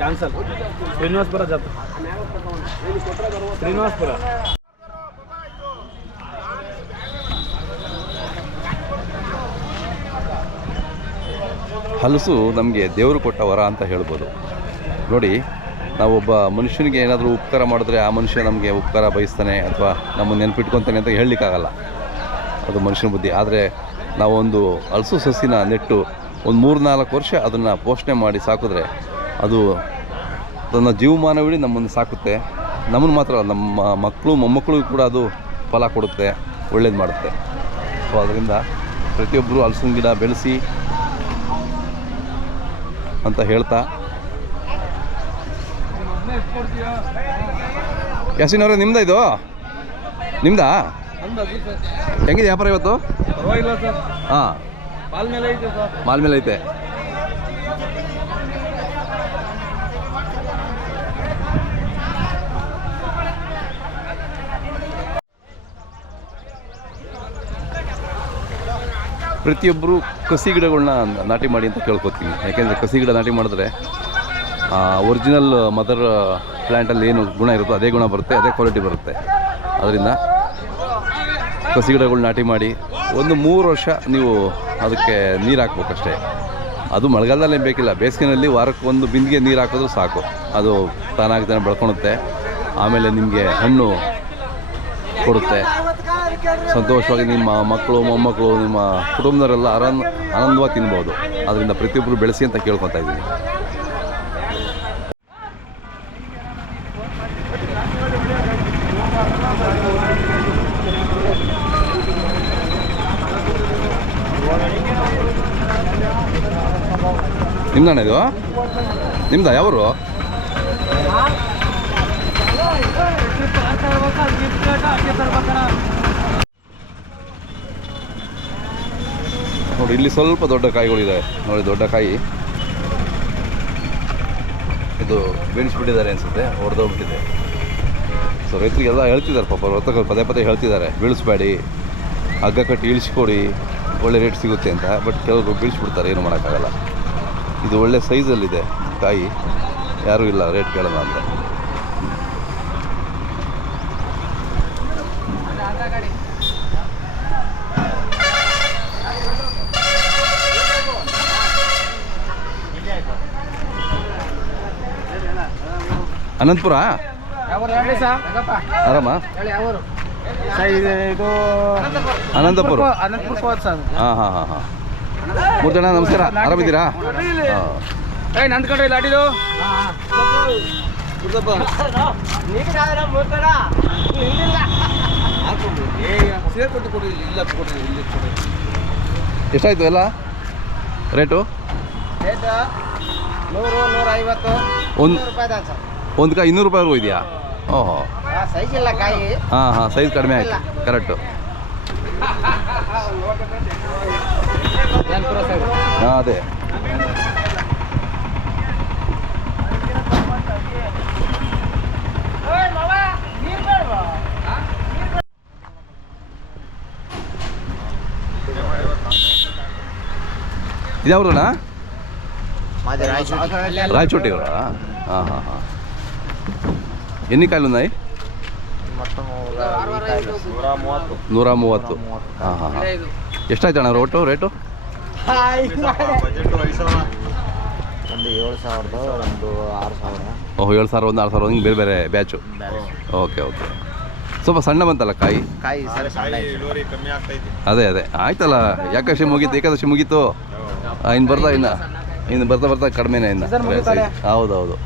Cancel Srinivaspur ಜಾತ್ರೆ ಶ್ರೀನಿವಾಸ್ಪುರ ಹಲಸು ನಮಗೆ ದೇವರು ಕೊಟ್ಟ ವರ ಅಂತ ಹೇಳ್ಬೋದು. ನೋಡಿ, ನಾವೊಬ್ಬ ಮನುಷ್ಯನಿಗೆ ಏನಾದರೂ ಉಪಕಾರ ಮಾಡಿದ್ರೆ ಆ ಮನುಷ್ಯ ನಮಗೆ ಉಪಕಾರ ಬಯಸ್ತಾನೆ ಅಥವಾ ನಮ್ಮನ್ನು ನೆನಪಿಟ್ಕೊತಾನೆ ಅಂತ ಹೇಳಲಿಕ್ಕಾಗಲ್ಲ. ಅದು ಮನುಷ್ಯನ ಬುದ್ಧಿ. ಆದರೆ ನಾವೊಂದು ಹಲಸು ಸಸಿನ ನೆಟ್ಟು ಒಂದು ಮೂರು ನಾಲ್ಕು ವರ್ಷ ಅದನ್ನು ಪೋಷಣೆ ಮಾಡಿ ಸಾಕಿದ್ರೆ ಅದು ತನ್ನ ಜೀವಮಾನವಿಡೀ ನಮ್ಮನ್ನು ಸಾಕುತ್ತೆ. ನಮ್ಮನ್ನು ಮಾತ್ರ ನಮ್ಮ ಮಕ್ಕಳು, ಮೊಮ್ಮಕ್ಕಳಿಗೂ ಕೂಡ ಅದು ಫಲ ಕೊಡುತ್ತೆ, ಒಳ್ಳೇದು ಮಾಡುತ್ತೆ. ಸೊ ಅದರಿಂದ ಪ್ರತಿಯೊಬ್ಬರು ಹಲಸಿನ ಗಿಡ ಬೆಳೆಸಿ ಅಂತ ಹೇಳ್ತಾ. ಯಾಸಿನ್ ಅವರೇ, ನಿಮ್ದ ಇದು? ನಿಮ್ದಾ? ಹೆಂಗಿದೆ ವ್ಯಾಪಾರ ಇವತ್ತು? ಹಾಂ. ಮಾಲ್ ಮೇಲೆ ಐತೆ ಪ್ರತಿಯೊಬ್ಬರು ಕಸಿ ಗಿಡಗಳನ್ನ ನಾಟಿ ಮಾಡಿ ಅಂತ ಕೇಳ್ಕೊತೀನಿ. ಯಾಕೆಂದರೆ ಕಸಿ ಗಿಡ ನಾಟಿ ಮಾಡಿದ್ರೆ ಒರಿಜಿನಲ್ ಮದರ್ ಪ್ಲ್ಯಾಂಟಲ್ಲಿ ಏನು ಗುಣ ಇರುತ್ತೋ ಅದೇ ಗುಣ ಬರುತ್ತೆ ಅದೇ ಕ್ವಾಲಿಟಿ ಬರುತ್ತೆ. ಅದರಿಂದ ಕಸಿ ಗಿಡಗಳು ನಾಟಿ ಮಾಡಿ ಒಂದು ಮೂರು ವರ್ಷ ನೀವು ಅದಕ್ಕೆ ನೀರು ಹಾಕ್ಬೇಕಷ್ಟೇ. ಅದು ಮಳೆಗಾಲದಲ್ಲೇ ಬೇಕಿಲ್ಲ. ಬೇಸಿಗೆನಲ್ಲಿ ವಾರಕ್ಕೆ ಒಂದು ಬಿಂದಿಗೆ ನೀರು ಹಾಕಿದ್ರು ಸಾಕು. ಅದು ತಾನಾಗಿ ತಾನೇ ಬೆಳ್ಕೊಳುತ್ತೆ. ಆಮೇಲೆ ನಿಮಗೆ ಹಣ್ಣು ಕೊಡುತ್ತೆ. ಸಂತೋಷವಾಗಿ ನಿಮ್ಮ ಮಕ್ಕಳು, ಮೊಮ್ಮಕ್ಕಳು, ನಿಮ್ಮ ಕುಟುಂಬದವರೆಲ್ಲ ಆರಾಮ್ ಆನಂದವಾಗಿ ತಿನ್ಬೋದು. ಅದರಿಂದ ಪ್ರತಿಯೊಬ್ಬರು ಬೆಳೆಸಿ ಅಂತ ಕೇಳ್ಕೊತಾ ಇದ್ದೀನಿ. ನಿಮ್ದಣ್ಣ ಇದು? ನಿಮ್ದಾ, ಯಾವರು? ನೋಡಿ, ಇಲ್ಲಿ ಸ್ವಲ್ಪ ದೊಡ್ಡ ಕಾಯಿಗಳಿದೆ. ನೋಡಿ, ದೊಡ್ಡ ಕಾಯಿ. ಇದು ಬೀಳಿಸ್ಬಿಟ್ಟಿದ್ದಾರೆ ಅನ್ಸುತ್ತೆ ಹೊಡೆದೋಗ್ಬಿಟ್ಟಿದೆ ಸೊ ರೈತರಿಗೆಲ್ಲ ಹೇಳ್ತಿದ್ದಾರೆ ಪಾಪ ರೈತರು ಪದೇ ಪದೇ ಹೇಳ್ತಿದ್ದಾರೆ, ಬೀಳಿಸ್ಬೇಡಿ, ಹಗ್ಗ ಕಟ್ಟಿ ಇಳಿಸ್ಕೊಡಿ, ಒಳ್ಳೆ ರೇಟ್ ಸಿಗುತ್ತೆ ಅಂತ ಬಟ್ ಕೆಲವರು ಬೀಳಿಸ್ಬಿಡ್ತಾರೆ, ಏನು ಮಾಡೋಕ್ಕಾಗಲ್ಲ. ಇದು ಒಳ್ಳೆ ಸೈಜಲ್ಲಿದೆ ಕಾಯಿ. ಯಾರೂ ಇಲ್ಲ ರೇಟ್ ಕೇಳೋಣ ಅಂತ. ಅನಂತಪುರ? ಆರಾಮ? ಇದು ಅನಂತಪುರ? ಹಾಂ ಹಾಂ ಹಾಂ ಹಾಂ. ಮೂರು ಜನ ನಮಸ್ಕಾರ ಆರಾಮಿದ್ದೀರಾ? ಏ ಏಯ್ ನಂದ್ ಕಡೆ ಲಾಟಿದು ಎಷ್ಟಾಯ್ತು ಎಲ್ಲ? ರೇಟು? ನೂರು ನೂರ ಐವತ್ತು ಒಂದು ರೂಪಾಯಿ ಒಂದು ಕಾಯಿ ಇನ್ನೂರು ರೂಪಾಯಿವರೆಗೂ ಇದೆಯಾ? ಓಹೋ. ಸೈಜ್ ಇಲ್ಲ ಕಾಯಿ. ಹಾಂ ಹಾಂ ಸೈಜ್ ಕಡಿಮೆ ಆಯಿತು. ಕರೆಕ್ಟು. ಹಾಂ ಅದೇ ఇదెవరునా మాది రాయచూటి రాయచోటి ఎవరా ఆహాహా. ఎన్ని కాయలు ఉన్నాయి మొత్తం ఒక ఈ కాయలు. ನೂರ ಮೂವತ್ತು ಹಾಂ ಹಾಂ ಹಾಂ ಎಷ್ಟಾಯ್ತು ಅಣ್ಣ ರೋಟು ರೇಟು ಒಂದು ಏಳು ಸಾವಿರದ ಒಂದು ಆರು ಸಾವಿರ. ಓಹ್ ಏಳು ಸಾವಿರ ಒಂದು ಆರು ಸಾವಿರ ಹಿಂಗೆ ಬೇರೆ ಬೇರೆ ಬ್ಯಾಚು ಓಕೆ ಓಕೆ ಸ್ವಲ್ಪ ಸಣ್ಣ ಬಂತಲ್ಲ ಕಾಯಿ? ಕಾಯಿ ಸರ್ ಸಣ್ಣ ಐತೆ. ಅದೇ ಅದೇ. ಆಯ್ತಲ್ಲ ಏಕಾದಶಿ ಮುಗೀತು ಏಕಾದಶಿ ಮುಗೀತು. ಇನ್ನು ಬರ್ತಾ ಇನ್ನು ಇನ್ನು ಬರ್ತಾ ಬರ್ತಾ ಕಡಿಮೆನೇ ಇನ್ನು. ಹೌದೌದು ಹೌದು.